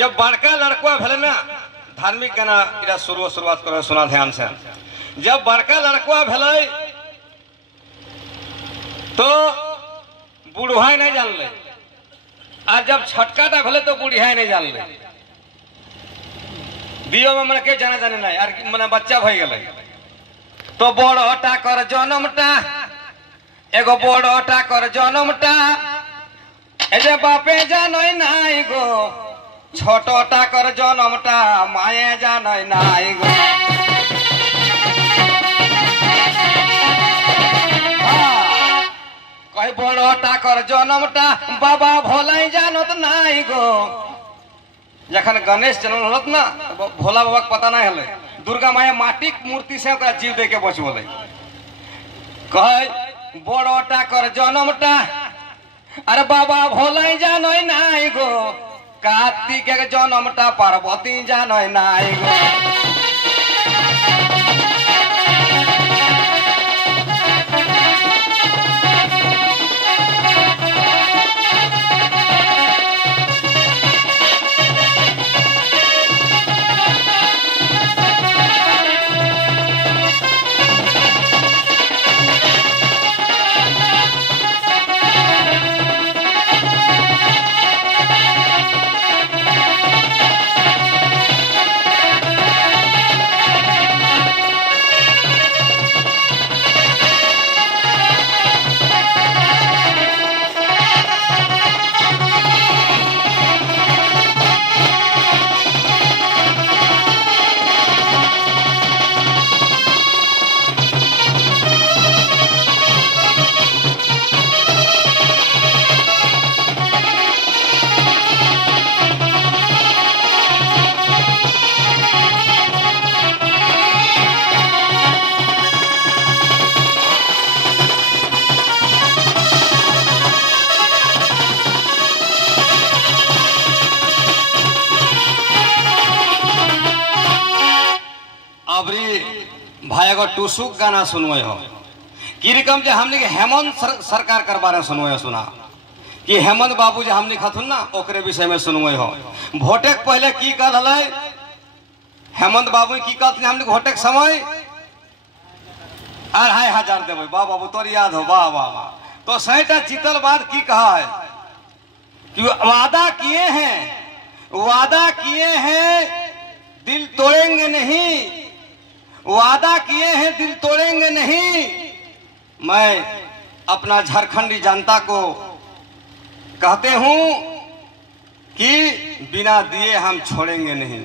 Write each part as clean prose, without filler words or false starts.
जब बड़का लड़का भेले ना धार्मिक गाना इरा शुरुआत करे सुना ध्यान से। जब बड़का लड़का भेले तो बुढ़ाई नहीं जान ले, और जब छटकाटा भेले तो बुढ़िया नहीं जान ले। दियो में मन के जाने जाने नहीं यार मन बच्चा भई गले तो बड़टा कर जन्मटा एगो बड़टा कर जन्मटा एजे बापे जानई नाई गो छोटटा कर जन्मटा माये जानई नाई गो। कई बड़टा कर जन्मटा बाबा भोलाई जानत नाई गो। जखन गणेश जन्म होलत ना भोला बाबा के पता नहीं हले, दुर्गा माया माटी मूर्ति से ओकरा जीव दे के बचवले। कहे बड़टा कर जन्मटा अरे बाबा भोलाई जानई नाई गो। कार्तिक के जन्मटा पार्वती जानई नाई गो। भाई अगर टूसुक गाना सुनवे हो कि रकम जो हमने हेमंत सरकार कर बारे सुनवे सुना कि हेमंत बाबू जो हमने खथुन ना ओकरे विषय में सुनवे हो। वोटे के पहले की कल हले हेमंत बाबू की कहते हमने वोटे के समय 2,500 देवे वाह बाबू तोर याद हो वाह वाह वाह। तो सहीटा जीतल बाद की कहा है कि वादा किए हैं दिल तोड़ेंगे नहीं, वादा किए हैं दिल तोड़ेंगे नहीं। मैं अपना झारखंडी जनता को कहते हूं कि बिना दिए हम छोड़ेंगे नहीं।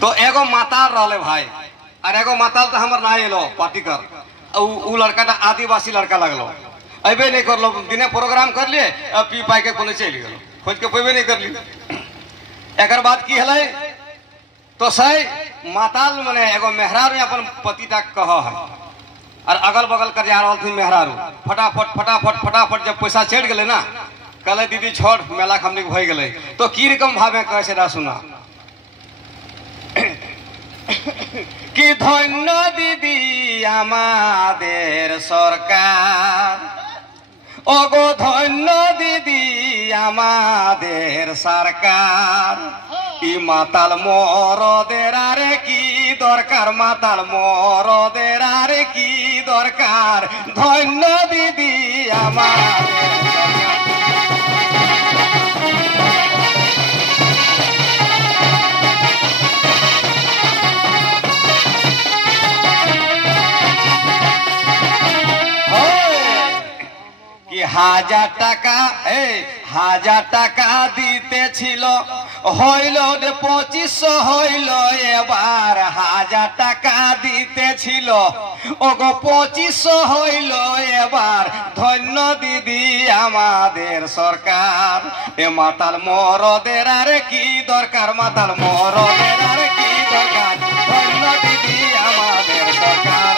तो एगो माताल रहले भाई और एगो माताल तो हमर ना एलो पार्टी कर उ लड़का आदिवासी लड़का लगलो अबे नहीं करलो दिने प्रोग्राम कर लिए पी पाई के कोने चल गेलो खोज के पेबे नहीं कर ली। एक बात की हले तो सही माताल मने एगो मेहरारू अपन पति तक कह है और अगल बगल कर जा रहा थी मेहरारू फटाफट जब पैसा चढ़ गए ना कहले दीदी छोड़ मेला हमने भई गए तो की रकम भावे कहे से सुना कि धन्य दीदी आमादेर सरकार ओगो धन्य दीदी आमादेर सरकार इ माताल मोरदेर आरे की दरकार माताल मोरदेर आरे की दरकार धन्य दीदी आमादेर হাজার টাকা দিতে ছিল হইল 2500 হইল এবার 1000 টাকা দিতে ছিল ওগো 2500 হইল এবার ধন্য দিদি আমাদের সরকার এ মাতাল মরদের আর কি দরকার মাতাল মরদের আর কি দরকার ধন্য দিদি আমাদের সরকার।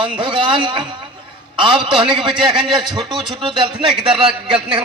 बंधुगण अब तहनी के बीच एखन जे छोटू छोटू देलथिन ना कि गेलथिन एखन